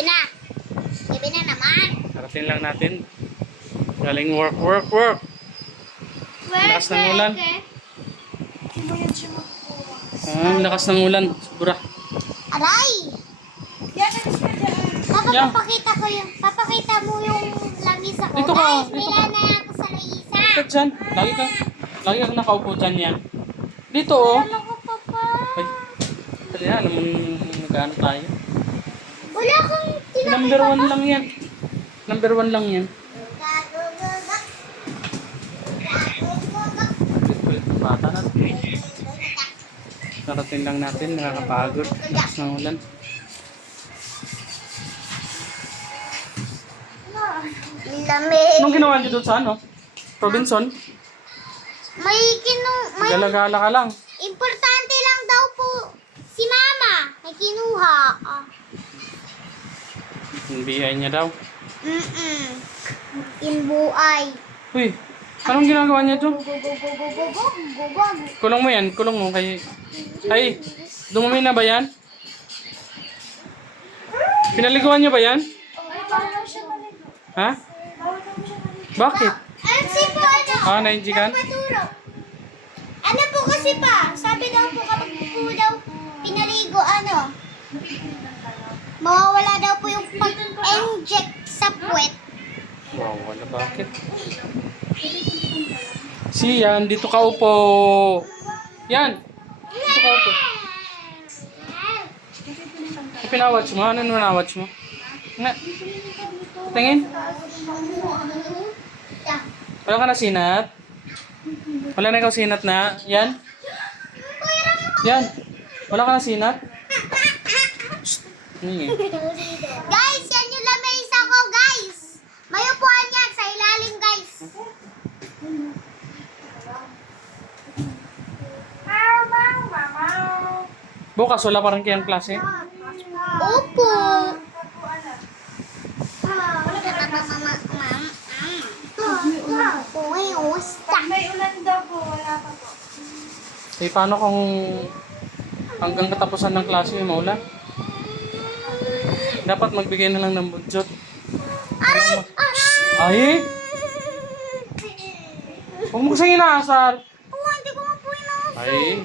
Gabi na. Gabi na naman. Karating lang natin. Galing work. Lakas ng ulan. Lakas ng ulan. Sobra. Aray! Papa, Yeah. papakita mo yung lamisa ko. Dito ka, Guys, may dito ka. lana ako sa lamisa. Ito dyan. Lagi kang nakaupo dyan yan. Dito oh. Wala ko, Papa. Ay. Kasi alam mo nag-ano tayo. Wala kang tinapay, Number Papa. 1 lang yan. Number 1 lang yan. Bata na. Narating lang natin. Nakakapagod. Lakas ng ulan. Lamig. Anong ginawa niyo doon sa ano? Robinson? May Gala-gala ka lang. importante lang daw po si Mama. May kinuha. Yung BI niya daw. Inbuay. Uy, anong ginagawa niya doon? Go. Kulong mo yan. Kulong mo kay... Ay, dumumi na ba yan? Pinaliguan niyo ba yan? Ha? Bakit? Kasi po ano? Nainjikan? Nagpaturo. Ano po kasi pa? Sabi daw po kapag po daw pinaligo mawawala daw po yung pag-inject sa puwet. Wow, wala bakit? Yan, dito ka upo. Yan. Dito ka upo. Pinawatch mo? Ano nawatch mo? Nga. Tingin. Wala ka na sinat? Wala na ikaw sinat na? Yan? Yan. Wala ka na sinat? Guys, yan yung lamesa ko, guys. May upuan yan sa ilalim, guys. Bukas wala pa rin kayang klase? Opo. May ulan daw po, wala pa po. Eh, paano kung hanggang katapusan ng klase yung maulan? Dapat magbigay na lang ng budget. Aray! Ay! Huwag mo kasi inaasar. Hindi ko nga po inaasar. Ay!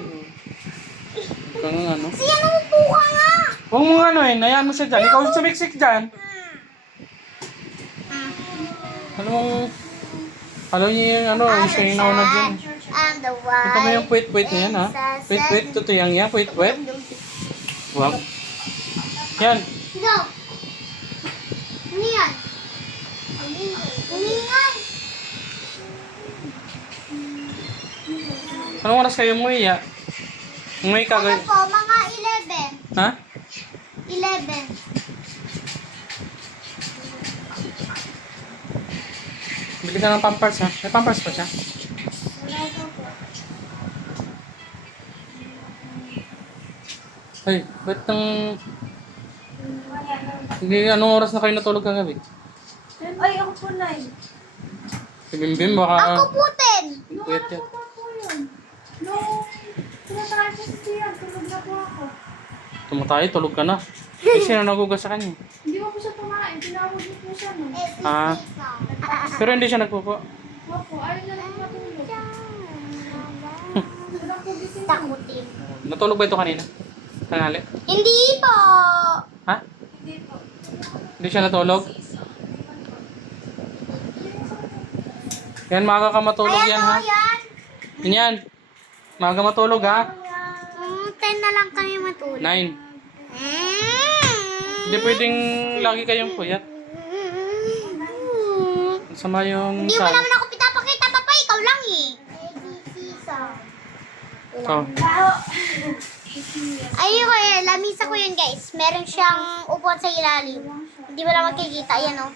Huwag kang ano. Kasi yan ang upo ka nga. Huwag mo ano eh, hayaan mo siya dyan. Ikaw sumiksik dyan. Alam niyo yung ano, yung sinaw na dyan. And the Ito mo yung puwit-puwit na yan ha. Puwit-puwit, tutuyang yan, puwit-puwit. Huwag. Yan. No. Ano yan? Umingan. Anong oras kayo umuwi ya? Umuwi ka Ano gawin. po, mga 11. Ha? 11. Bili ka ng pampers ha? May pampers pa siya? Ay, ba't nang... Hindi, anong oras na kayo natulog kagabi? Ay, ako po na eh. Si Bimbim baka... Ako putin. Puyat yan. Ano po yun? No, tinatahan ko si Tia, tulog na po ako. Tumatay, tulog ka na. Eh, sino nagugas sa kanya? Hindi ko po siya kumain, tinawag niyo po siya no. Ah. Pero hindi siya nagpupo. Opo, ayaw na lang matulog. Wala po gising. Takutin. Natulog ba ito kanina? Tanghali? Hindi po. Ha? Hindi po. Hindi siya natulog? Yan, maaga ka matulog yan ha? Yan. Yan. Maaga matulog ha? 10 na lang kami matulog. 9. Hindi pwedeng lagi kayong puyat. Sama yung Hindi mo naman ako pinapakita, Papa. Ikaw lang eh. Oh. Ayun ko eh. Lamisa ko yun, guys. Meron siyang upuan sa ilalim. Hindi mo lang makikita. Ayan oh.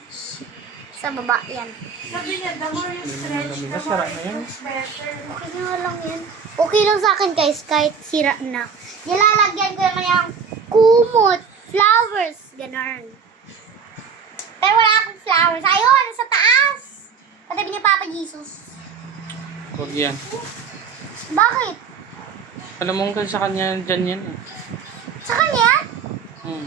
Sa baba. Yan. Sabi niya, the more you stretch, the Masara more na yan. it's better. Okay na lang yan. Okay lang sa akin, guys. Kahit sira na. Nilalagyan ko naman yung kumot. Flowers. Ganon. Pero wala akong flowers. Ayun, sa taas. Katabi ni Papa Jesus. Huwag yan. Bakit? Alam mo kung sa kanya dyan yan eh. Sa kanya? Hmm.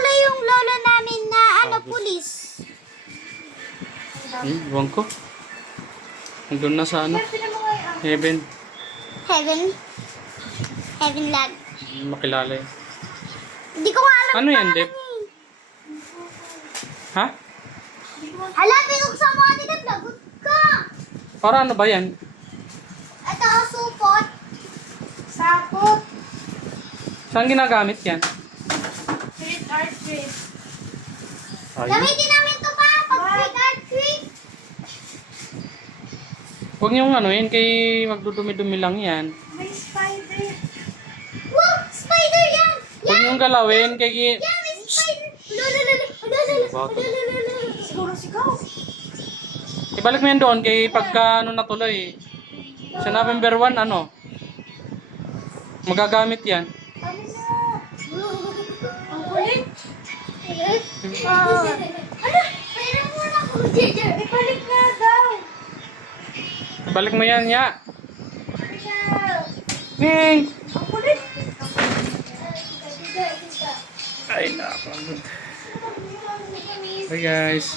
pala yung lolo namin na pulis. Iwan ko. Nandun na sa ano? Pwede mo ngayon. Heaven. Heaven. Heaven lag. Makilala yun. Hindi ko nga alam. Ano yan, pangalan Dep? eh. Ha? Hala, pinuksan mo ate Dep. Lagot ka. Para ano ba yan? Ito, supot. Sapot. Saan ginagamit yan? Street art trees. Ayun. Gamitin namin ito pa. Pag trick or treat. Huwag niyong ano yun, kay magdudumi-dumi lang yan. May spider. Wow, spider yan. Huwag niyong galawin, kay... Yan, may spider. Lala. Bakit? Siguro sigaw. Ibalik mo yan doon, kay pagka ano natuloy. Sa November 1, ano? Magagamit yan. Kami na. Ang kulit. Ano? Pwede mo na ako, Jejer. Ibalik na daw. Ibalik mo yan, ya. Kami na. Ning! Ang kulit. Ay, napagod. Hi guys.